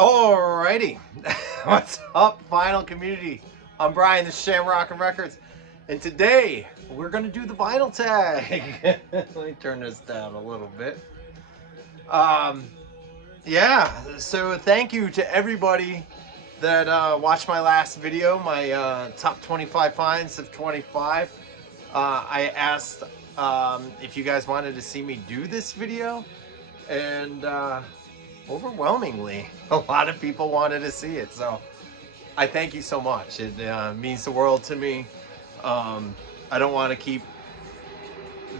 Alrighty, what's up, vinyl community? I'm Brian, the Shamrock'n Records, and today we're gonna do the vinyl tag. Let me turn this down a little bit. Yeah. So thank you to everybody that watched my last video, my top 25 finds of 25. I asked if you guys wanted to see me do this video, and overwhelmingly, a lot of people wanted to see it. So I thank you so much. It means the world to me. I don't want to keep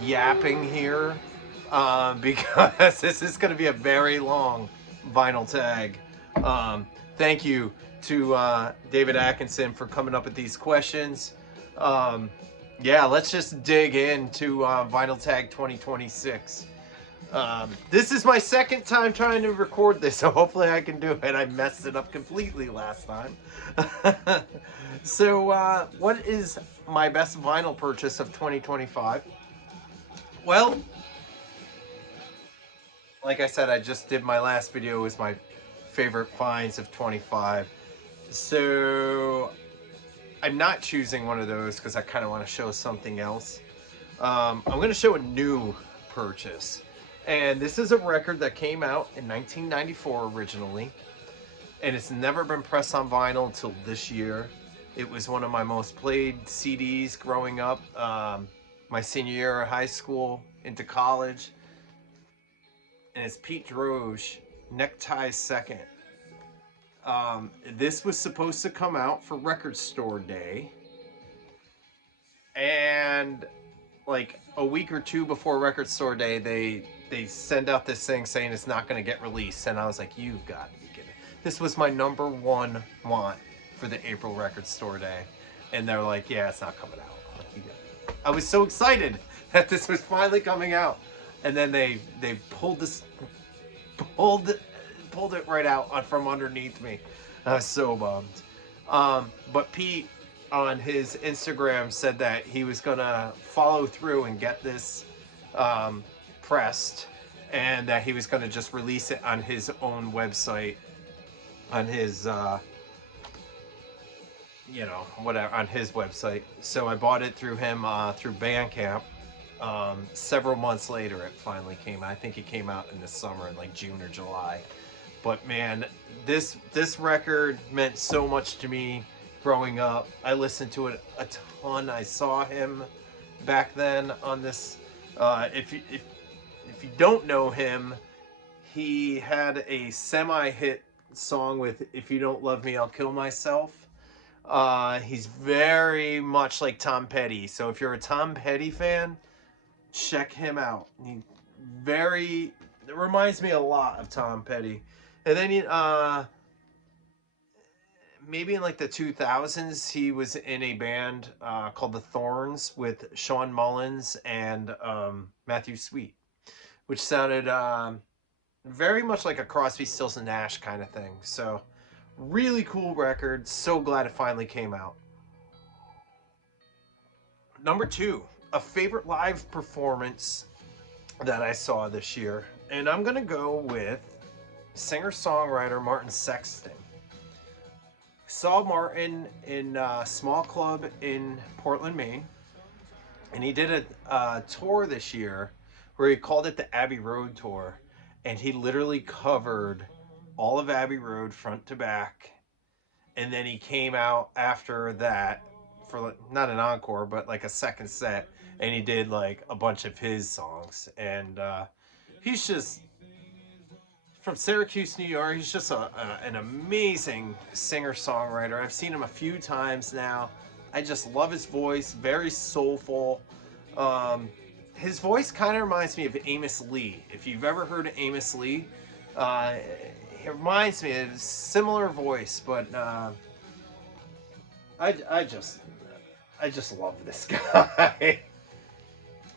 yapping here because this is going to be a very long vinyl tag. Thank you to David Atkinson for coming up with these questions. Yeah, let's just dig into Vinyl Tag 2026. This is my second time trying to record this, so hopefully I can do it. I messed it up completely last time. So what is my best vinyl purchase of 2025? Well, like I said, I just did my last video with my favorite finds of 25. So I'm not choosing one of those because I kind of want to show something else. I'm going to show a new purchase. And this is a record that came out in 1994 originally, and it's never been pressed on vinyl until this year. It was one of my most played CDs growing up, my senior year of high school into college. And it's Pete Droge, Necktie Second. This was supposed to come out for Record Store Day, and like a week or two before Record Store Day, they send out this thing saying it's not going to get released. And I was like, you've got to be kidding. This was my #1 want for the April Record Store Day. And they're like, yeah, it's not coming out. I was so excited that this was finally coming out. And then they pulled it right out from underneath me. I was so bummed. But Pete on his Instagram said that he was gonna follow through and get this pressed, and that he was gonna just release it on his own website, on his you know, whatever, on his website. So I bought it through him through Bandcamp. Several months later it finally came out. I think it came out in the summer, in like June or July. But man, this record meant so much to me growing up. I listened to it a ton. I saw him back then on this. If you don't know him, he had a semi-hit song with "If You Don't Love Me, I'll Kill Myself." He's very much like Tom Petty. So if you're a Tom Petty fan, check him out. It reminds me a lot of Tom Petty. And then maybe in like the 2000s, he was in a band called The Thorns with Sean Mullins and Matthew Sweet, which sounded very much like a Crosby, Stills and Nash kind of thing. So really cool record. So glad it finally came out. #2, a favorite live performance that I saw this year. And I'm going to go with singer-songwriter Martin Sexton. Saw Martin in a small club in Portland, Maine, and he did a tour this year where he called it the Abbey Road Tour, and he literally covered all of Abbey Road front to back. And then he came out after that for not an encore, but like a second set, and he did like a bunch of his songs. And he's just from Syracuse, New York. He's just an amazing singer-songwriter. I've seen him a few times now. I just love his voice, very soulful. His voice kind of reminds me of Amos Lee. If you've ever heard of Amos Lee, it reminds me of a similar voice, but I just love this guy.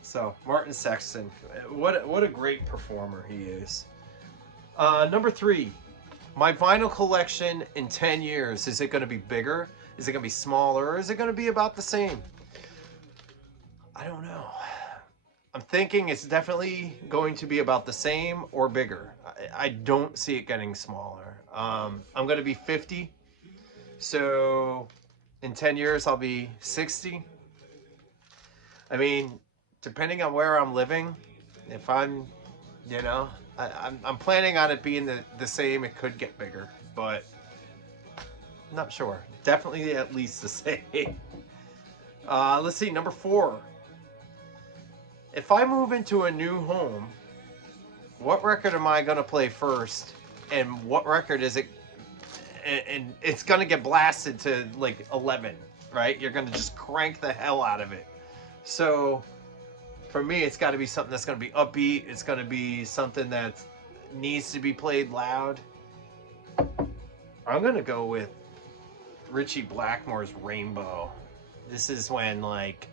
So Martin Sexton, what a great performer he is. #3, my vinyl collection in 10 years. Is it going to be bigger? Is it going to be smaller? Or is it going to be about the same? I don't know. I'm thinking it's definitely going to be about the same or bigger. I don't see it getting smaller. I'm going to be 50, so in 10 years I'll be 60. I mean, depending on where I'm living, if I'm, you know, I'm planning on it being the same. It could get bigger, but I'm not sure. Definitely at least the same. Let's see, number 4. If I move into a new home, what record am I going to play first? And what record is it? And it's going to get blasted to like 11, right? You're going to just crank the hell out of it. So for me, it's got to be something that's going to be upbeat. It's going to be something that needs to be played loud. I'm going to go with Richie Blackmore's Rainbow. This is when like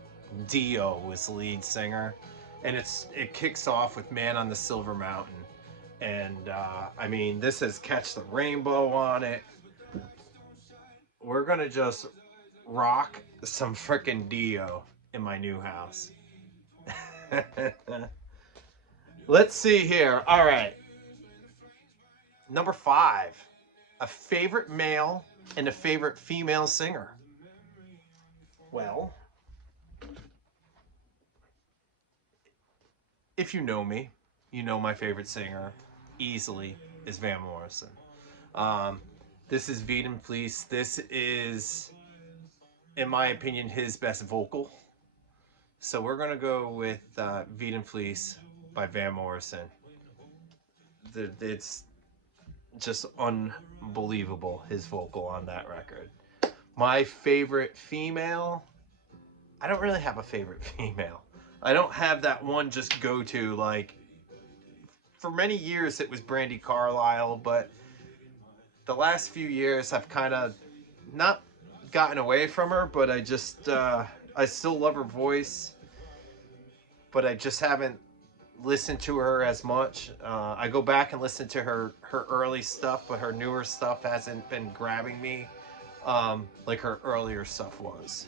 Dio was the lead singer, and it kicks off with Man on the Silver Mountain. And I mean, this has Catch the Rainbow on it. We're gonna just rock some frickin' Dio in my new house. Let's see here. All right. Number 5. A favorite male and a favorite female singer. Well, if you know me, you know my favorite singer easily is Van Morrison. This is Vita and Fleece. This is, in my opinion, his best vocal. So we're going to go with Vita and Fleece by Van Morrison. It's just unbelievable, his vocal on that record. My favorite female, I don't really have a favorite female. I don't have that one just go to. Like, for many years it was Brandy Carlisle, but the last few years I've kind of not gotten away from her, but I just I still love her voice, but I just haven't listened to her as much. I go back and listen to her early stuff, but her newer stuff hasn't been grabbing me like her earlier stuff was.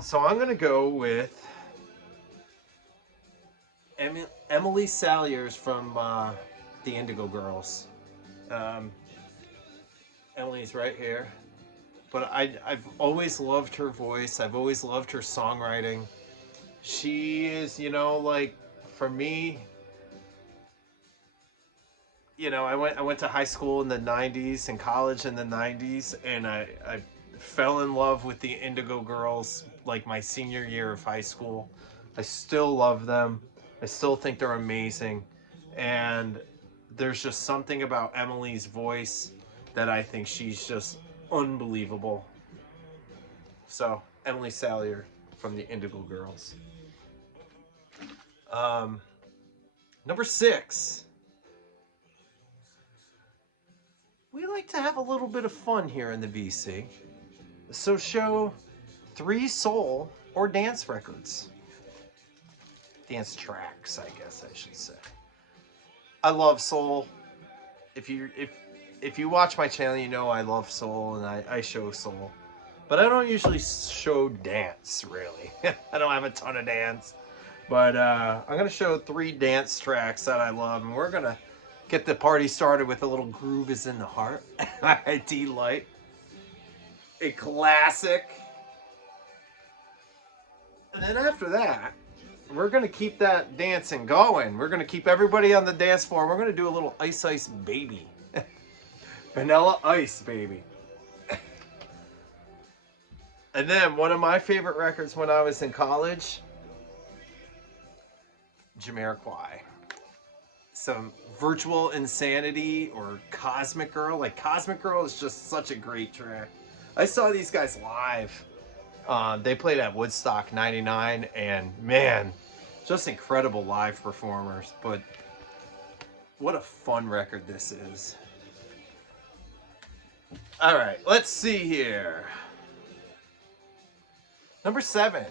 So I'm gonna go with Emily Saliers from the Indigo Girls. Emily's right here. But I've always loved her voice. I've always loved her songwriting. She is, like, for me, I went to high school in the 90s and college in the 90s, and I fell in love with the Indigo Girls like my senior year of high school. I still love them. I still think they're amazing. And there's just something about Emily's voice that I think she's just unbelievable. So, Emily Salier from the Indigo Girls. Number 6. We like to have a little bit of fun here in the VC. So show 3 soul or dance records. Dance tracks, I guess I should say. I love soul. If you watch my channel, you know I love soul and I show soul. But I don't usually show dance, really. I don't have a ton of dance. But I'm going to show 3 dance tracks that I love. And we're going to get the party started with a little Groove is in the Heart. D-Light. A classic. And then after that, we're going to keep that dancing going. We're going to keep everybody on the dance floor. We're going to do a little Ice Ice Baby. Vanilla Ice Baby. And then one of my favorite records when I was in college, Jamiroquai. Some Virtual Insanity or Cosmic Girl. Like, Cosmic Girl is just such a great track. I saw these guys live. They played at Woodstock 99, and man, just incredible live performers. But what a fun record this is. All right, let's see here. Number 7,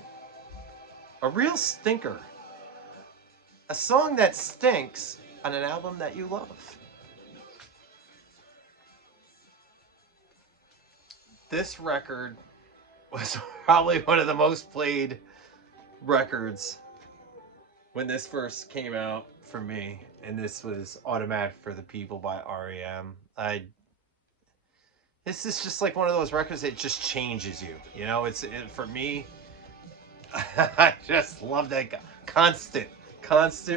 a real stinker. A song that stinks on an album that you love. This record was probably one of the most played records when this first came out for me, and this was Automatic for the People by REM. This is just like one of those records that just changes you. You know, for me, I just love that constant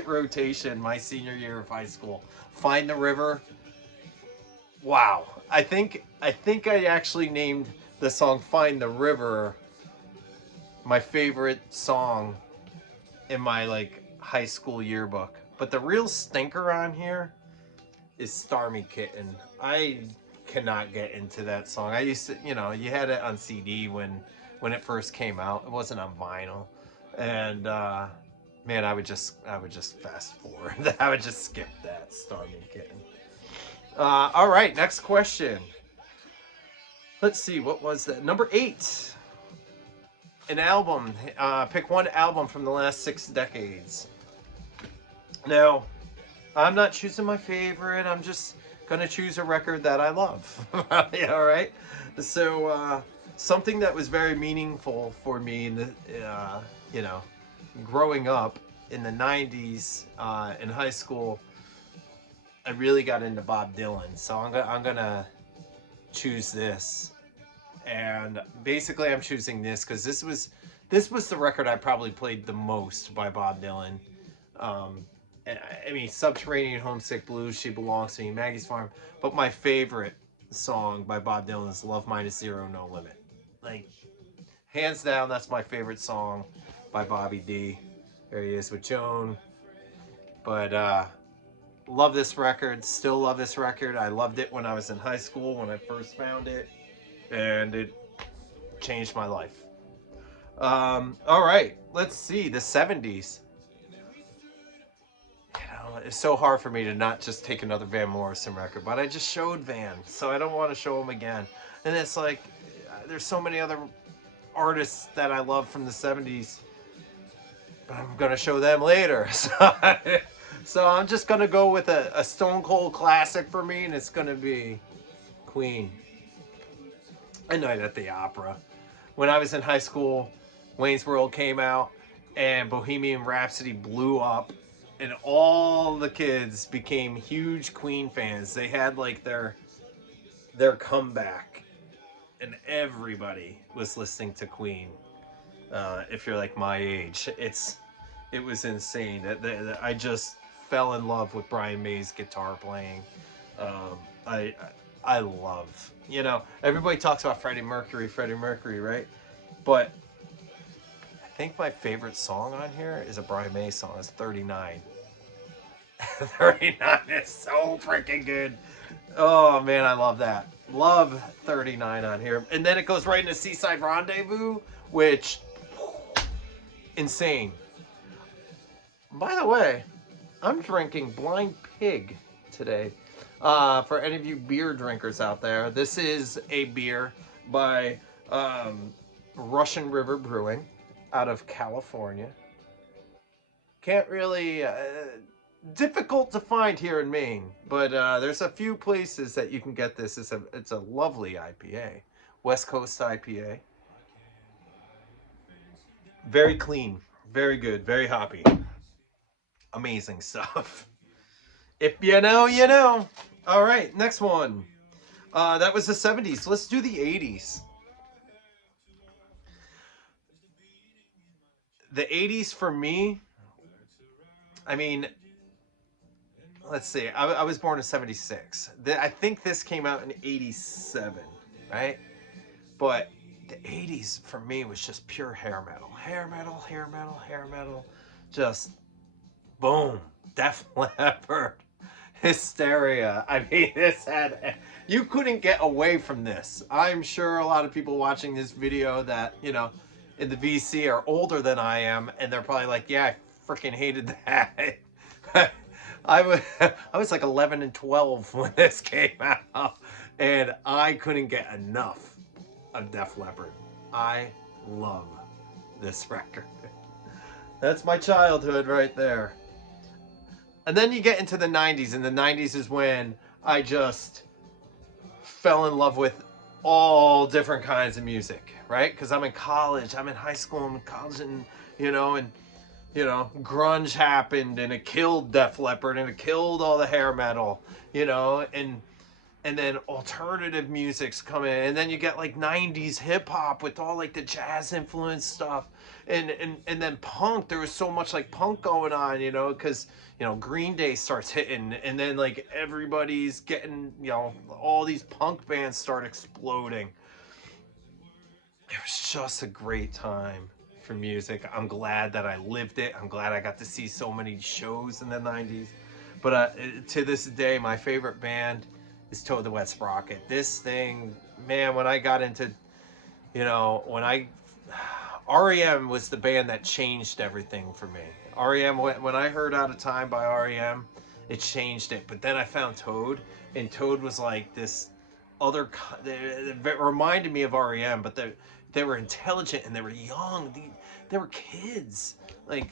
rotation my senior year of high school. Find the River. Wow. I think I actually named the song Find the River my favorite song in my like high school yearbook. But the real stinker on here is Starmy Kitten. I cannot get into that song. I used to, you had it on CD when it first came out. It wasn't on vinyl. And man, I would just fast forward. I would just skip that Starmy Kitten. All right, next question. Let's see, what was that? Number 8. An album. Pick one album from the last 6 decades. Now, I'm not choosing my favorite. I'm just gonna choose a record that I love. Yeah, all right. So something that was very meaningful for me in the, you know, growing up in the '90s in high school. I really got into Bob Dylan, so I'm gonna choose this. And basically, I'm choosing this because this was the record I probably played the most by Bob Dylan. Um, I mean, Subterranean Homesick Blues, She Belongs to Me, Maggie's Farm. But my favorite song by Bob Dylan is Love Minus Zero, No Limit. Like, hands down, that's my favorite song by Bobby D. There he is with Joan. But love this record, still love this record. I loved it when I was in high school when I first found it, and it changed my life. All right, let's see, the 70s. It's so hard for me to not just take another Van Morrison record, but I just showed Van, so I don't want to show him again. And it's like, there's so many other artists that I love from the 70s, but I'm going to show them later. So I'm just going to go with a Stone Cold classic for me, and it's going to be Queen. A Night at the Opera. When I was in high school, Wayne's World came out, and Bohemian Rhapsody blew up. And all the kids became huge Queen fans. They had like their comeback, and everybody was listening to Queen. If you're like my age, it was insane. I just fell in love with Brian May's guitar playing. Um, I love, everybody talks about Freddie Mercury, right? But I think my favorite song on here is a Brian May song. It's 39. 39 is so freaking good. Oh man, I love that. Love 39 on here. And then it goes right into Seaside Rendezvous, which, insane. By the way, I'm drinking Blind Pig today. For any of you beer drinkers out there, this is a beer by Russian River Brewing out of California. Can't really... difficult to find here in Maine, but there's a few places that you can get this. It's a lovely IPA, West Coast IPA. Very clean, very good, very hoppy. Amazing stuff. If you know, you know. All right, next one. That was the 70s. Let's do the 80s. The 80s for me, I mean, let's see. I was born in 76. I think this came out in 87, right? But the 80s for me was just pure hair metal. Hair metal, hair metal, hair metal. Just boom. Def Leppard. Hysteria. I mean, you couldn't get away from this. I'm sure a lot of people watching this video that, in the VC are older than I am, and they're probably like, yeah, I freaking hated that. I was like 11 and 12 when this came out, and I couldn't get enough of Def Leppard. I love this record. That's my childhood right there. And then you get into the 90s, and the 90s is when I just fell in love with all different kinds of music, right? Because I'm in college, I'm in high school, I'm in college, and you know, and grunge happened and it killed Def Leppard and it killed all the hair metal, and then alternative music's coming, and then you get like 90s hip hop with all like the jazz influence stuff, and then punk. There was so much like punk going on, because Green Day starts hitting, and then like everybody's getting, all these punk bands start exploding. It was just a great time for music. I'm glad that I lived it. I'm glad I got to see so many shows in the 90s. But to this day, my favorite band is Toad the Wet Sprocket. This thing, man, when I got into, when REM was the band that changed everything for me. REM, when I heard Out of Time by REM, it changed it. But then I found Toad, and Toad was like this other, it reminded me of REM, but they were intelligent and they were young. They were kids, like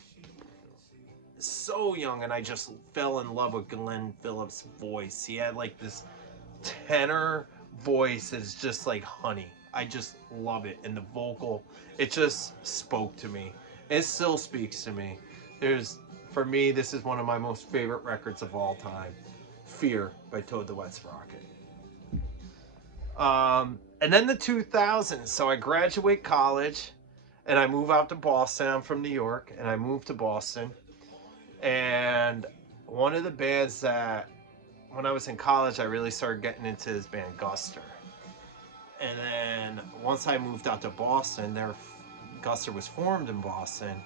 so young, and I just fell in love with Glenn Phillips' voice. He had like this tenor voice that's just like honey. I just love it, and the vocal, it just spoke to me. It still speaks to me. For me, this is one of my most favorite records of all time. Fear by Toad the Wet Sprocket. And then the 2000s. So I graduate college and I move out to Boston. I'm from New York, and I moved to Boston. And one of the bands that, when I was in college, I really started getting into this band, Guster. And then once I moved out to Boston, Guster was formed in Boston.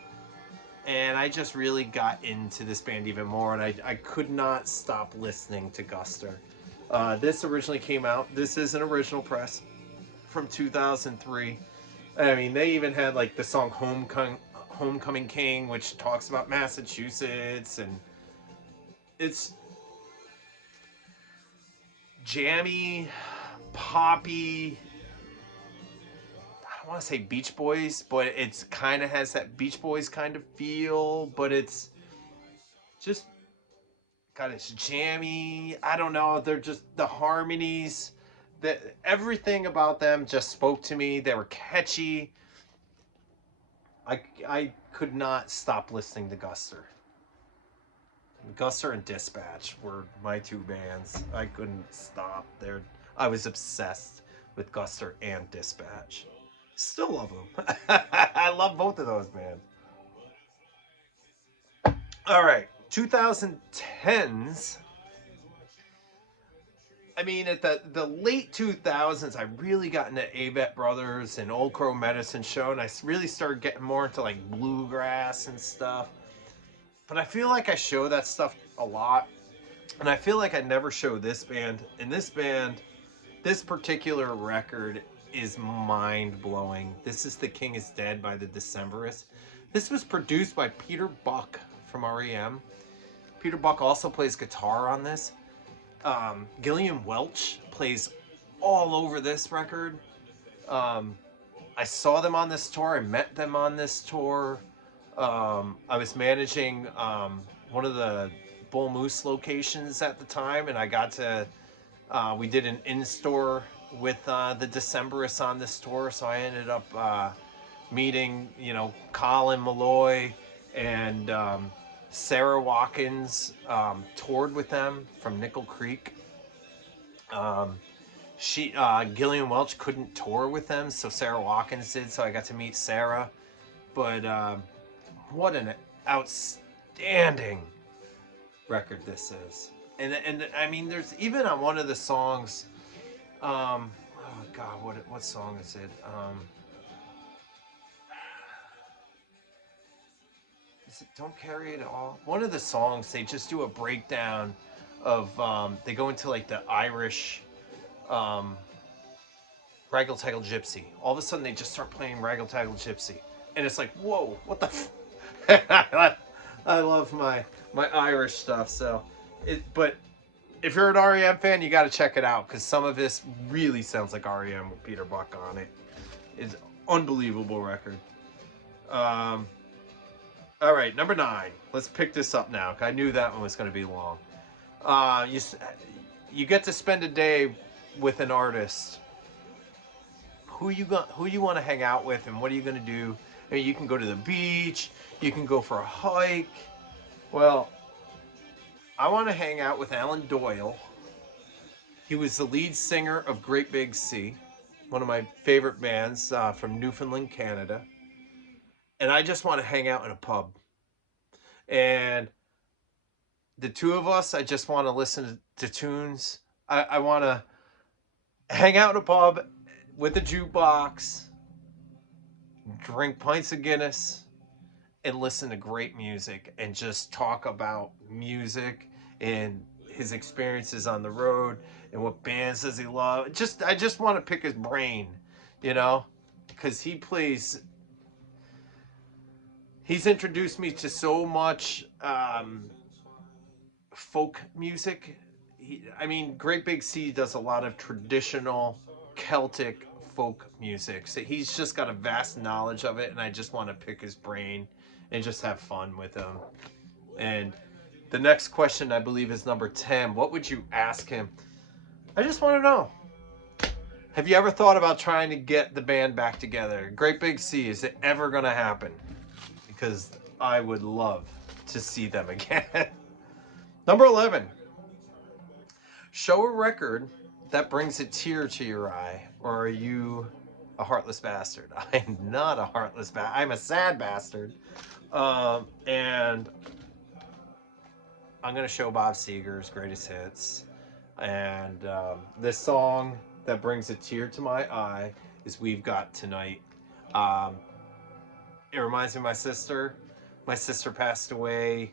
And I just really got into this band even more, and I could not stop listening to Guster. This originally came out, this is an original press from 2003. I mean, they even had like the song Homecoming King, which talks about Massachusetts, and it's jammy, poppy. I don't want to say Beach Boys, but it's kind of has that Beach Boys kind of feel, but it's just it's jammy. I don't know. They're just the harmonies, everything about them just spoke to me. They were catchy. I could not stop listening to Guster. Guster and Dispatch were my two bands. I couldn't stop. I was obsessed with Guster and Dispatch. Still love them. I love both of those bands. All right, 2010s. I mean, at the late 2000s, I really got into Avett Brothers and Old Crow Medicine Show, and I really started getting more into like bluegrass and stuff. But I feel like I show that stuff a lot, and I feel like I never show this band. And this band, this particular record is mind-blowing. This is The King is Dead by the Decemberists. This was produced by Peter Buck from REM. Peter Buck also plays guitar on this. Gillian Welch plays all over this record. I saw them on this tour. I met them on this tour. I was managing one of the Bull Moose locations at the time, and I got to, we did an in-store with the Decemberists on this tour, so I ended up meeting, Colin Malloy and Sarah Watkins toured with them from Nickel Creek. Gillian Welch couldn't tour with them, so Sarah Watkins did, so I got to meet Sarah. But what an outstanding record this is. And I mean, there's even on one of the songs, oh God, what song is it? Is it Don't Carry It All? One of the songs, they just do a breakdown of, they go into like the Irish Raggle Taggle Gypsy. All of a sudden they just start playing Raggle Taggle Gypsy. And it's like, whoa, what the I love my Irish stuff, so but if you're an REM fan, you got to check it out, because some of this really sounds like REM with Peter Buck on it. It's an unbelievable record. All right, number 9. Let's pick this up now. I knew that one was going to be long. You get to spend a day with an artist. Who you want to hang out with, and what are you going to do? I mean, you can go to the beach, you can go for a hike. Well, I want to hang out with Alan Doyle. He was the lead singer of Great Big Sea, one of my favorite bands from Newfoundland, Canada. And I just want to hang out in a pub. And the two of us, I just want to listen to tunes. I want to hang out in a pub with a jukebox, drink pints of Guinness, and listen to great music and just talk about music and his experiences on the road and what bands does he love. I just want to pick his brain, you know, because he's introduced me to so much folk music. I mean, Great Big Sea does a lot of traditional Celtic folk music. So he's just got a vast knowledge of it, and I just want to pick his brain and just have fun with him. And the next question, I believe, is number 10. What would you ask him? I just want to know. Have you ever thought about trying to get the band back together? Great Big Sea, is it ever going to happen? Because I would love to see them again. Number 11. Show a record that brings a tear to your eye, or are you a heartless bastard? I'm not a heartless bastard. I'm a sad bastard. And I'm going to show Bob Seger's greatest hits. And this song that brings a tear to my eye is We've Got Tonight. It reminds me of my sister. My sister passed away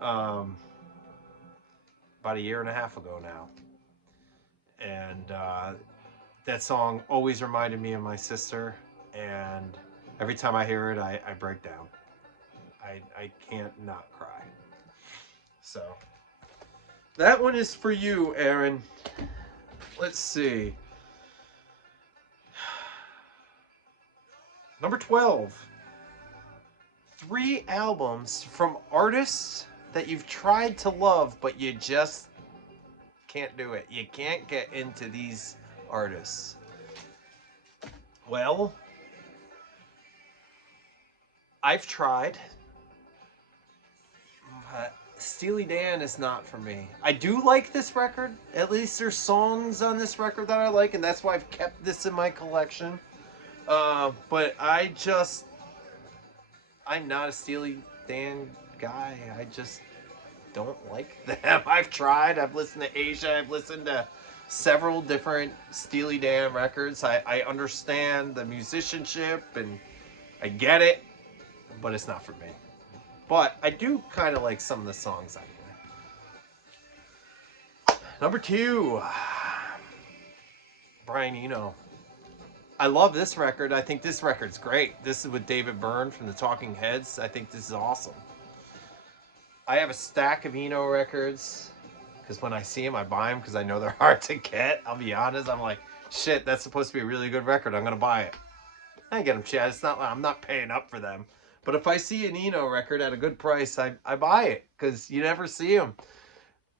about a year and a half ago now. And that song always reminded me of my sister. And every time I hear it, I break down. I can't not cry. So that one is for you, Aaron. Let's see. Number 12. 3 albums from artists that you've tried to love, but you just can't do it. You can't get into these artists. Well, I've tried, but Steely Dan is not for me. I do like this record. At least there's songs on this record that I like, and that's why I've kept this in my collection. But I'm not a Steely Dan guy. I just don't like them. I've tried. I've listened to Asia. I've listened to several different Steely Dan records. I understand the musicianship and I get it, but it's not for me. But I do kind of like some of the songs on here. Number 2, Brian Eno. I love this record. I think this record's great. This is with David Byrne from the Talking Heads. I think this is awesome. I have a stack of Eno records because when I see them, I buy them because I know they're hard to get. I'll be honest. I'm like, shit, that's supposed to be a really good record. I'm going to buy it. I get them, Chad. I'm not paying up for them. But if I see an Eno record at a good price, I buy it because you never see them.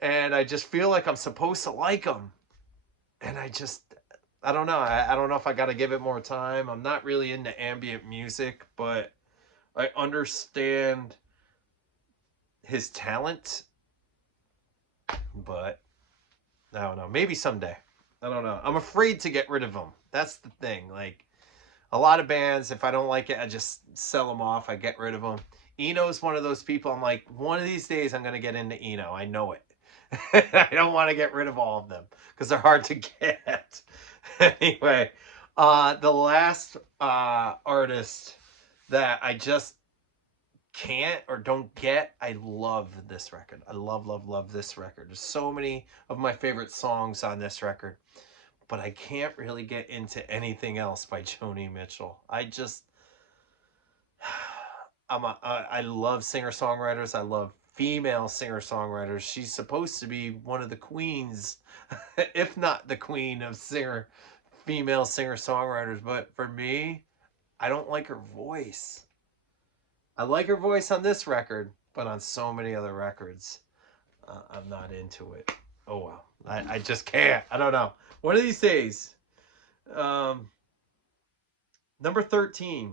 And I just feel like I'm supposed to like them. And I don't know. I don't know if I got to give it more time. I'm not really into ambient music, but I understand his talent. But I don't know. Maybe someday. I don't know. I'm afraid to get rid of them. That's the thing. Like a lot of bands, if I don't like it, I just sell them off. I get rid of them. Eno's one of those people. I'm like, one of these days I'm going to get into Eno. I know it. I don't want to get rid of all of them because they're hard to get. Anyway, the last artist that I just can't or don't get, I love this record. I love this record. There's so many of my favorite songs on this record, but I can't really get into anything else by Joni Mitchell. I love singer-songwriters. I love female singer-songwriters. She's supposed to be one of the queens, if not the queen of female singer-songwriters. But for me, I don't like her voice. I like her voice on this record, but on so many other records, I'm not into it. Oh, well. I just can't. I don't know. One of these days. Number 13.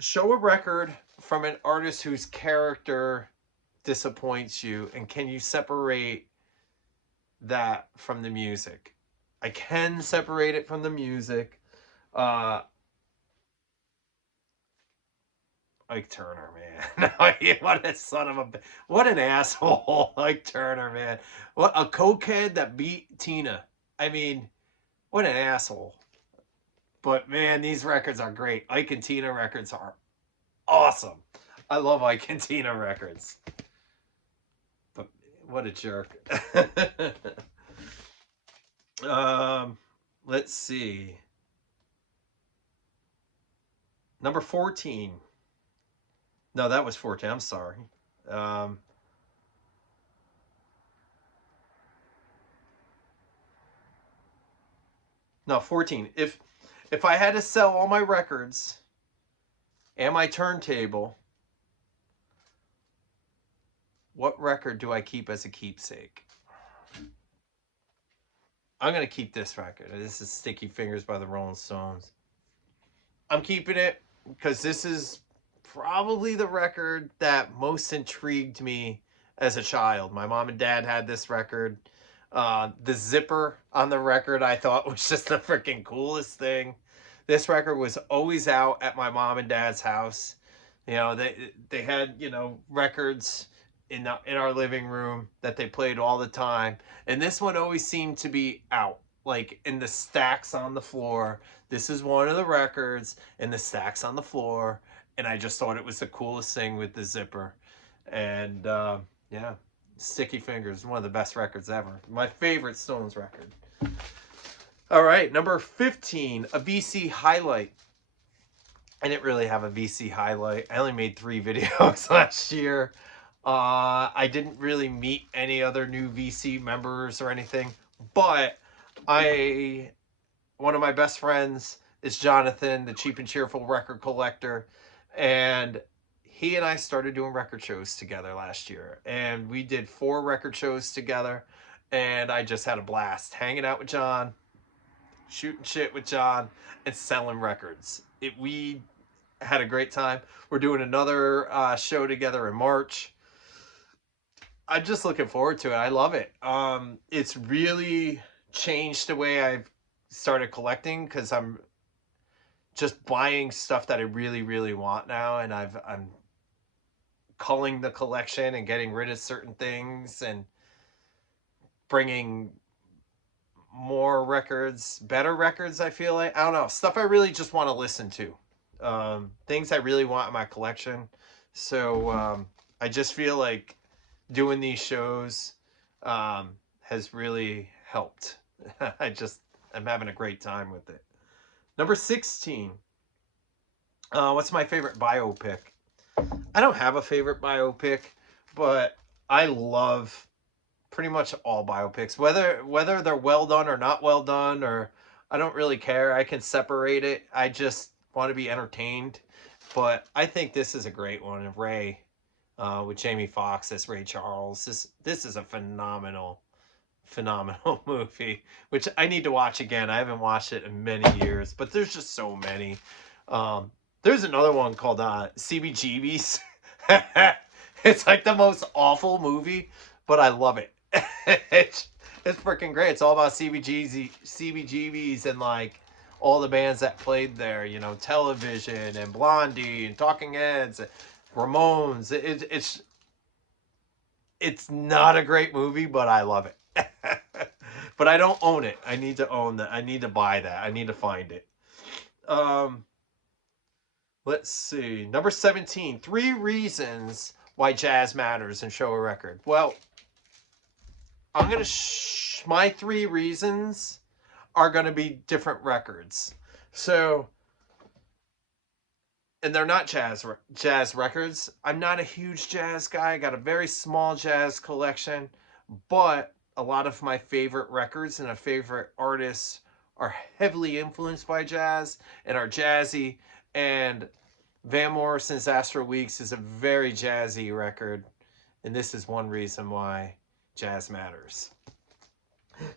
Show a record from an artist whose character disappoints you, and can you separate that from the music? I can separate it from the music. Uh, Ike Turner, man. What a son of a... What an asshole. Ike Turner, man. What a cokehead that beat Tina. I mean, what an asshole. But, man, these records are great. Ike and Tina records are awesome. I love Ike and Tina records. But what a jerk. um, let's see. Number 14. No, that was 14. I'm sorry. Um, no, 14. If I had to sell all my records and my turntable, what record do I keep as a keepsake? I'm going to keep this record. This is Sticky Fingers by the Rolling Stones. I'm keeping it because this is probably the record that most intrigued me as a child. My mom and dad had this record. The zipper on the record I thought was just the freaking coolest thing. This record was always out at my mom and dad's house. You know, they had, you know, records in our living room that they played all the time. And this one always seemed to be out, like in the stacks on the floor. This is one of the records in the stacks on the floor. And I just thought it was the coolest thing with the zipper. And yeah, Sticky Fingers, one of the best records ever. My favorite Stones record. All right, number 15, a VC highlight. I didn't really have a VC highlight. I only made 3 videos last year. I didn't really meet any other new VC members or anything, but one of my best friends is Jonathan, the Cheap and Cheerful record collector, and he and I started doing record shows together last year, and we did 4 record shows together, and I just had a blast hanging out with John, shooting shit with John, and selling records. We had a great time. We're doing another show together in March. I'm just looking forward to it. I love it. It's really changed the way I've started collecting because I'm just buying stuff that I really, really want now, and I'm culling the collection and getting rid of certain things and bringing more records, better records. I feel like, I don't know, stuff I really just want to listen to, things I really want in my collection. So I just feel like doing these shows has really helped. I'm having a great time with it. Number 16. What's my favorite biopic? I don't have a favorite biopic, but I love pretty much all biopics, whether they're well done or not well done, or I don't really care. I can separate it. I just want to be entertained. But I think this is a great one of Ray, with Jamie Foxx as Ray Charles. This is a phenomenal movie, which I need to watch again. I haven't watched it in many years, but there's just so many. There's another one called CBGB's. It's like the most awful movie, but I love it. It's freaking great. It's all about CBGB's and like all the bands that played there. You know, Television and Blondie and Talking Heads, and Ramones. It's not a great movie, but I love it. But I don't own it. I need to own that. I need to buy that. I need to find it. Um, let's see. Number 17. 3 reasons why jazz matters and show a record. Well, I'm gonna my 3 reasons are gonna be different records. So, and they're not jazz records. I'm not a huge jazz guy. I got a very small jazz collection, but a lot of my favorite records and a favorite artists are heavily influenced by jazz and are jazzy. And Van Morrison's Astro Weeks is a very jazzy record, and this is one reason why jazz matters.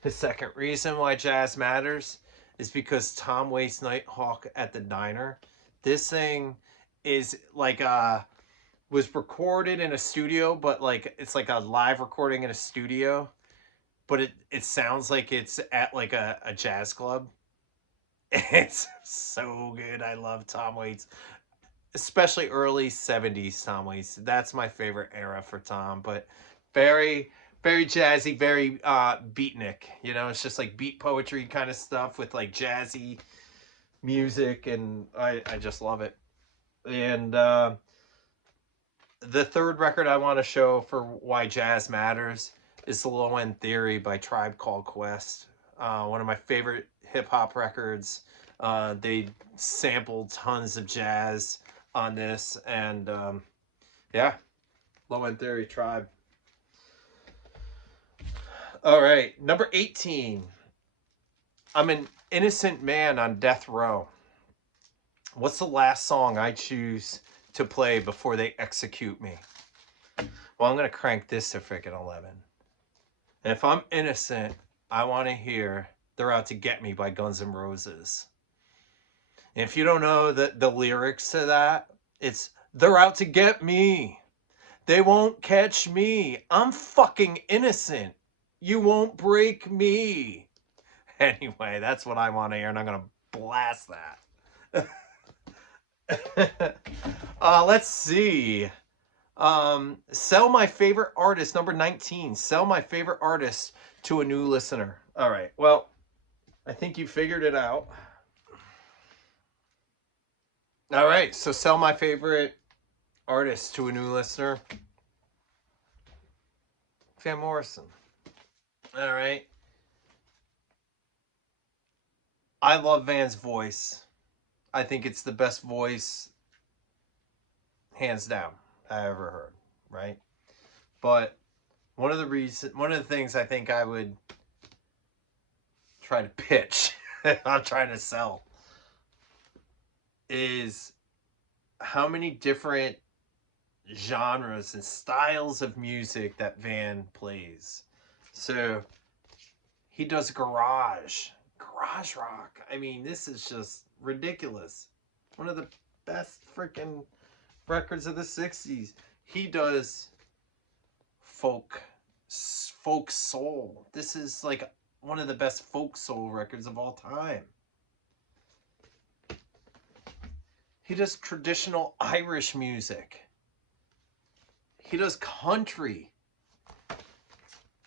The second reason why jazz matters is because Tom Waits Nighthawk at the Diner. This thing is like was recorded in a studio, but like it's like a live recording in a studio, but it sounds like it's at like a jazz club. It's so good. I love Tom Waits, especially early 70s Tom Waits. That's my favorite era for Tom, but very very jazzy, very beatnik. You know, it's just like beat poetry kind of stuff with like jazzy music, and I just love it. And the third record I want to show for why jazz matters is the Low End Theory by Tribe Called Quest. One of my favorite hip hop records. They sampled tons of jazz on this, and yeah, Low End Theory, Tribe. All right, number 18. I'm an innocent man on death row. What's the last song I choose to play before they execute me? Well, I'm going to crank this to freaking 11. And if I'm innocent, I want to hear They're Out to Get Me by Guns N' Roses. And if you don't know the lyrics to that, it's They're out to get me. They won't catch me. I'm fucking innocent. You won't break me. Anyway, that's what I want to hear, and I'm going to blast that. Let's see. Sell my favorite artist, number 19. Sell my favorite artist to a new listener. All right. Well, I think you figured it out. All right. So sell my favorite artist to a new listener. Van Morrison. All right. I love Van's voice. I think it's the best voice, hands down, I ever heard. Right. But one of the things I think I would try to pitch, I'm trying to sell, is how many different genres and styles of music that Van plays. So he does garage rock. I mean, this is just ridiculous. One of the best freaking records of the 60s. He does folk soul. This is like one of the best folk soul records of all time. He does traditional Irish music. He does country.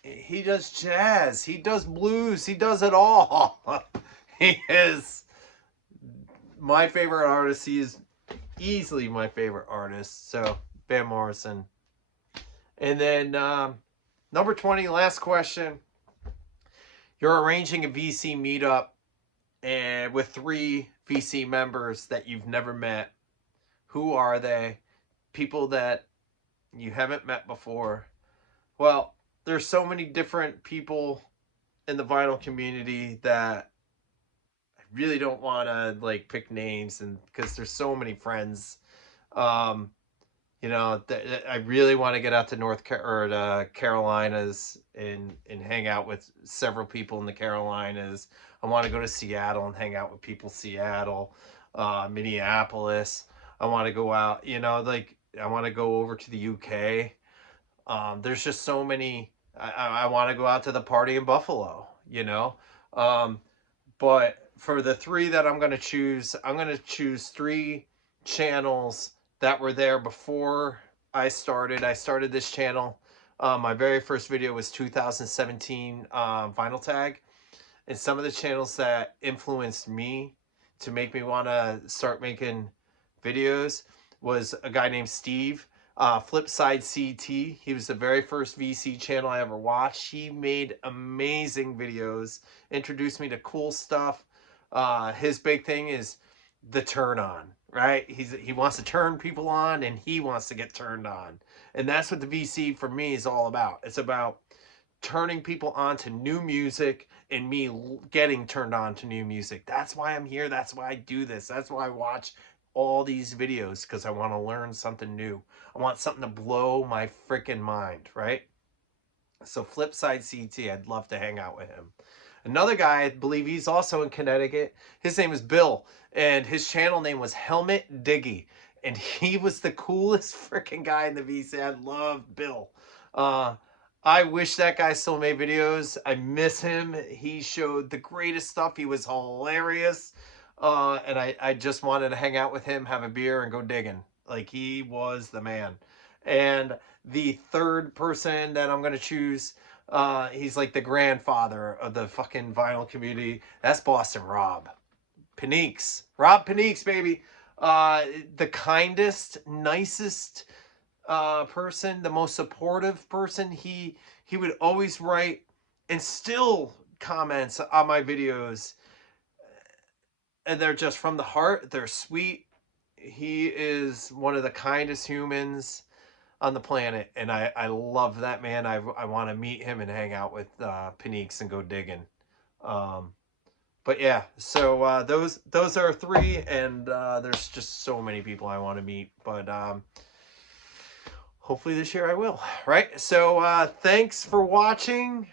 He does jazz. He does blues. He does it all. He is my favorite artist. He is easily my favorite artist. So, Van Morrison. And then number 20, last question. You're arranging a VC meetup and with 3 VC members that you've never met. Who are they? People that you haven't met before. Well, there's so many different people in the vinyl community that I really don't want to like pick names, and because there's so many friends. You know, I really want to get out to the Carolinas and hang out with several people in the Carolinas. I want to go to Seattle and hang out with people Seattle, Minneapolis. I want to go out, you know, like I want to go over to the UK. There's just so many. I want to go out to the party in Buffalo, you know. But for the 3 that I'm going to choose, I'm going to choose 3 channels that were there before I started. I started this channel. My very first video was 2017 Vinyl Tag. And some of the channels that influenced me to make me want to start making videos was a guy named Steve. Flipside CT. He was the very first VC channel I ever watched. He made amazing videos, introduced me to cool stuff. His big thing is the turn on, right? He wants to turn people on, and he wants to get turned on. And that's what the VC for me is all about. It's about turning people on to new music and me getting turned on to new music. That's why I'm here. That's why I do this. That's why I watch all these videos, because I want to learn something new. I want something to blow my freaking mind, right? So Flipside CT, I'd love to hang out with him. Another guy, I believe he's also in Connecticut. His name is Bill, and his channel name was Helmet Diggy. and he was the coolest freaking guy in the VC. I love Bill. I wish that guy still made videos. I miss him. He showed the greatest stuff. He was hilarious. And I just wanted to hang out with him, have a beer, and go digging. Like, he was the man. And the third person that I'm going to choose, he's like the grandfather of the fucking vinyl community. That's Boston Rob. Paniques. Rob Paniques, baby. The kindest, nicest person, the most supportive person. He would always write and still comments on my videos, and they're just from the heart. They're sweet. He is one of the kindest humans on the planet, and I love that man. I want to meet him and hang out with Paniques and go digging. But yeah, so those are three, and there's just so many people I want to meet. But hopefully this year I will. Right. So thanks for watching.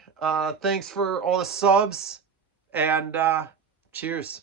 Thanks for all the subs, and cheers.